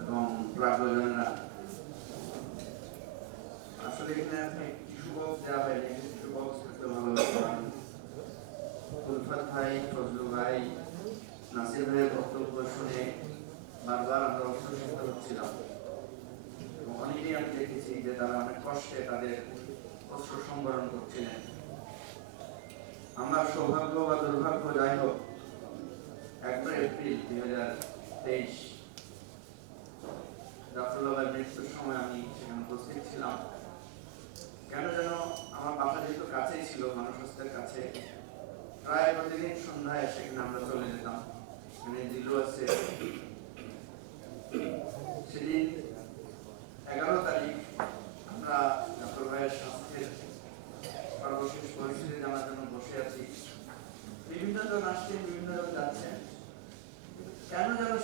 এবং প্রাজ্ঞজনেরা আসলে এখানে আপনি টিস্যু বক্স দেওয়া হয়নি টিস্যু বক্স থাকলে ভালো হতো উলফাত ভাই ফজলু ভাই নাসির ভাইয়ের বক্তব্য শুনে বারবার আমরা অসুস্থ হচ্ছিলাম এবং অনেকেই আমি দেখেছি যে তারা অনেক কষ্টে তাদের অস্ত্র সংবরণ করছিলেন আমার সৌভাগ্য বা দুর্ভাগ্য যাই হোক, একবার এপ্রিল দুই হাজার তেইশ জাফরুল্লাহ মৃত্যুর সময় আমি সেখানে উপস্থিত ছিলাম। কেন যেন আমার বাসা যেহেতু কাছেই ছিল গণস্বাস্থ্যের কাছে, প্রায় প্রতিদিন সন্ধ্যায় সেখানে আমরা চলে যেতাম। সেখানে জিলু আছে সেদিন এগারো তারিখ আমরা জাফর ভাইয়ের স্বাস্থ্যের সর্বশেষ পরিস্থিতি জানার জন্য বসে আছি বিভিন্ন জন আসছেন বিভিন্ন জন যাচ্ছেন কেন যেন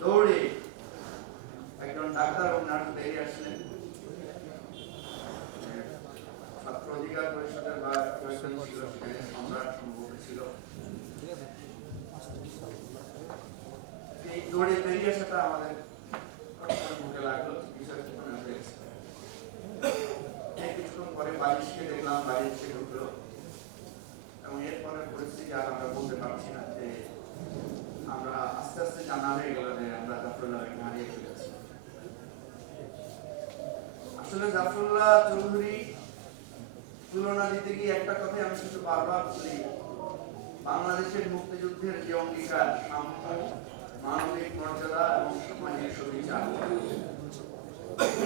দৌড়ে একজন ডাক্তার এবং নার্স বেরিয়ে আসলেন। ছাত্র অধিকার পরিষদের বা ছিল সম্রাট সম্ভব ছিল। এই দৌড়ে বেরিয়ে আসাটা আমাদের কষ্টকর মুখে লাগল চিকিৎসা জীবনে হয়েছে এই কিছুক্ষণ পরে বালিশকে দেখলাম বাড়ি এসে ঢুকলো এবং এরপরের পরিস্থিতি আর আমরা বলতে পারছি না যে আমরা আস্তে আস্তে জানা হয়ে গেল যে আমরা জাফরুল্লাহকে হারিয়ে ফেলেছি আসলে জাফরুল্লাহ চৌধুরী তুলনা দিতে গিয়ে একটা কথাই আমি কিন্তু বারবার বলি। বাংলাদেশের মুক্তিযুদ্ধের যে অঙ্গীকার, সাম্য, মানবিক মর্যাদা এবং সামাজিক সুবিচার।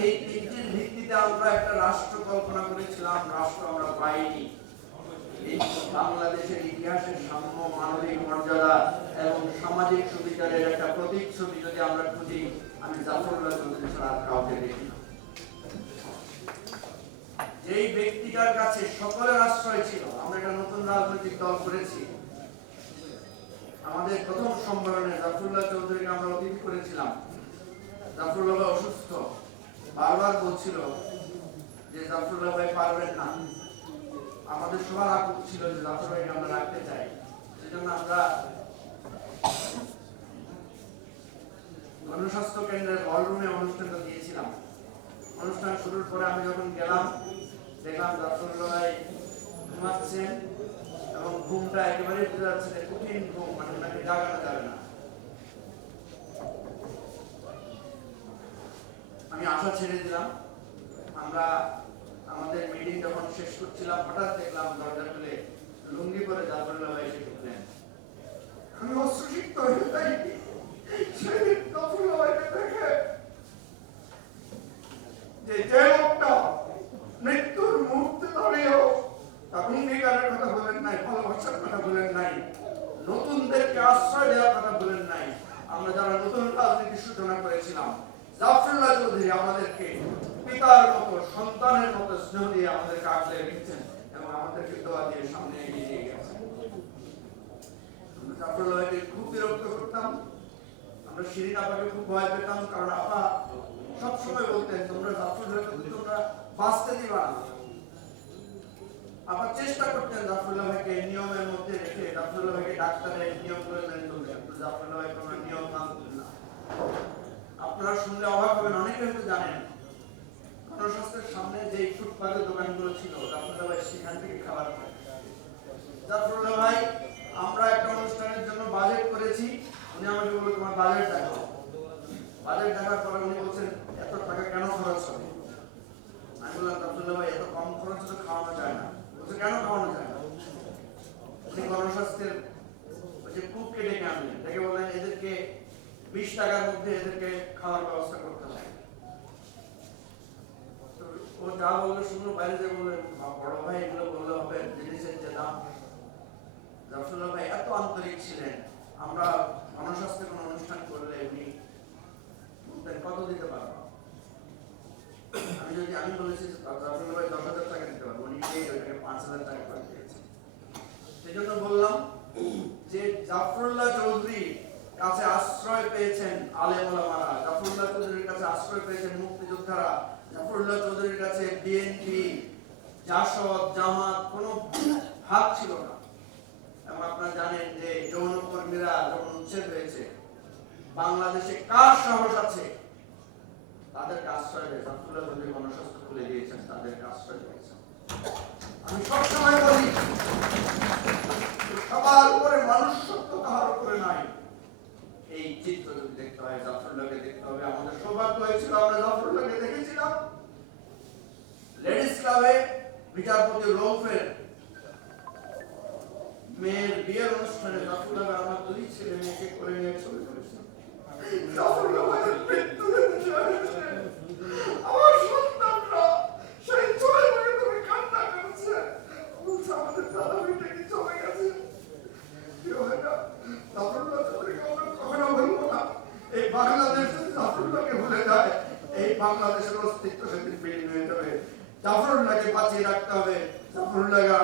এই তিনটির ভিত্তিতে আমরা একটা রাষ্ট্র কল্পনা করেছিলাম, রাষ্ট্র আমরা পাইনি। বাংলাদেশের ইতিহাসের সাম্য, মানবিক মর্যাদা এবং সামাজিক সুবিচারের একটা প্রতিচ্ছবি যদি আমরা খুঁজি, আমি জাফরুল্লাহ চৌধুরী ছাড়া কাউকে দেখি না। যেই ব্যক্তিটার কাছে সকলের আশ্রয় ছিল, আমরা একটা নতুন রাজনৈতিক দল করেছি। আমাদের প্রথম সম্মেলনে জাফরুল্লাহ চৌধুরীকে আমরা অতিথি করেছিলাম। জাফরুল্লাহ ভাই অসুস্থ। বারবার বলছিল যে, জাফরুল্লাহ ভাই পারবেন না। আমাদের সবার আকুল ছিল যে জাফর ভাইকে আমরা রাখতে চাই। সেজন্য আমরা গণস্বাস্থ্য কেন্দ্রের হলরুমে অনুষ্ঠানটা দিয়েছিলাম। অনুষ্ঠান শুরুর পরে আমি যখন গেলাম, দেখলাম ভাই ঘুমাচ্ছেন এবং ঘুমটা একেবারে বোঝা যাচ্ছে কঠিন ঘুম মানে ওনাকে জাগানো যাবে না। আমি আশা ছেড়ে দিলাম। আমরা আমাদের মিটিং যখন শেষ করছিলাম। হঠাৎ দেখলাম দরজা খুলে লুঙ্গি পরে জাফরুল্লাহ এসে ঢুকলেন আমি অশ্রুসিক্ত হয়ে যাই সেদিন জাফরুল্লাহ ভাইকে দেখে যে যে লোকটা মৃত্যুর মুহূর্তে দাঁড়িয়েও অঙ্গীকারের কথা বলেন নাই ভালোবাসার কথা বলেন নাই নতুনদেরকে আশ্রয় দেওয়ার কথা বলেন নাই। আমরা যারা নতুন রাজনীতির সূচনা করেছিলাম, জাফরুল্লাহ চৌধুরী আমাদেরকে পিতার মতো, সন্তানের মতো স্নেহ দিয়ে আমাদেরকে আগলে রেখেছেন এবং আমাদেরকে দোয়া দিয়ে সামনে এগিয়ে নিয়ে গেছেন। জাফরুল্লাহকে খুব বিরক্ত করতাম। আমরা শিরিন আপাকে খুব ভয় পেতাম, কারণ আপা সবসময় বলতেন, তোমরা জাফরুল্লাহকে, তোমরা বাঁচতে দিবা না। আবার চেষ্টা করতেন জাফরুল্লাহ ভাইকে নিয়মের মধ্যে রেখে, জাফরুল্লাহ ভাইকে ডাক্তারের নিয়ম করে মেনে কিন্তু জাফরুল্লাহ ভাই কোনো নিয়ম না আপনারা শুনলে অবাক হবেন, অনেকে হয়তো জানেন। গণস্বাস্থ্যের সামনে যে ফুটপাতের দোকানগুলো ছিল, জাফরুল্লাহ ভাই সেখান থেকে খাবার জাফরুল্লাহ ভাই, আমরা একটা অনুষ্ঠানের জন্য বাজেট করেছি। উনি আমাকে বলল, তোমার বাজেট দেখো বাজেট দেখার পরে উনি বলছেন, এত টাকা কেন খরচ হবে? আমি বললাম আব্দুল্লাহ ভাই, এত কম খরচে তো খাওয়ানো যায় না। বলছে কেন খাওয়ানো যায় না? উনি গণস্বাস্থ্যের যে কুককে ডেকে আনলেন ডেকে বললেন এদেরকে বিশ টাকার মধ্যে এদেরকে খাওয়ার ব্যবস্থা করতে হবে ও যা বলল শুনলো, বাইরে যে বললেন বড় ভাই এগুলো বললে হবে জিনিসের যে দাম জাফরুল্লাহ ভাই এত আন্তরিক ছিলেন, আমরা গণস্বাস্থ্যে কোনো অনুষ্ঠান করলে উনি কত দিতে পারব? আমি যদি, আমি বলেছি জাফরুল্লাহ ভাই দশ হাজার টাকা দিতে পারব। উনি পাঁচ হাজার টাকা দিয়েছে। সেই জন্য বললাম যে জাফরুল্লাহ চৌধুরী কাছে আশ্রয় পেয়েছেন আলেম ওলামারা জাফরুল্লাহ চৌধুরীর কাছে আশ্রয় পেয়েছেন মুক্তিযোদ্ধারা, জাফরুল্লাহ চৌধুরীর কাছে বিএনপি জাসদ, জামাত, কোনো ভাগ ছিল না। এবং আপনারা জানেন যে যৌনকর্মীরা যখন উচ্ছেদ হয়েছে, বাংলাদেশে কার সাহস আছে? তাদেরকে আশ্রয় দেয়। জাফরুল্লাহ চৌধুরী গণস্বাস্থ্য খুলে দিয়েছেন, তাদেরকে আশ্রয় দিয়েছেন। আমি সবসময় বলি, সবার উপরে মানুষ সত্য কাহার উপরে নাই। এই চিত্র যদি দেখতে হয়, জাফরুল্লাহকে দেখতে হবে। আমাদের সৌভাগ্য হয়েছিল, আমরা জাফরুল্লাহকে দেখেছিলাম। লেডিস ক্লাবে বিচারপতি রৌফের মেয়ের বিয়ের অনুষ্ঠানে জাফরুল্লাহ আমার দুই ছেলে মেয়েকে করে নিয়ে ছবি তুলেছিলাম জাফরুল্লাহ আপনাকে বাঁচিয়ে রাখতে হবে।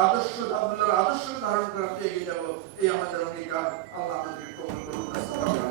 আদর্শ আপনার আদর্শ ধারণ করাতে এগিয়ে যাব। এই আমাদের অঙ্গীকার আল্লাহ আমাদের করুন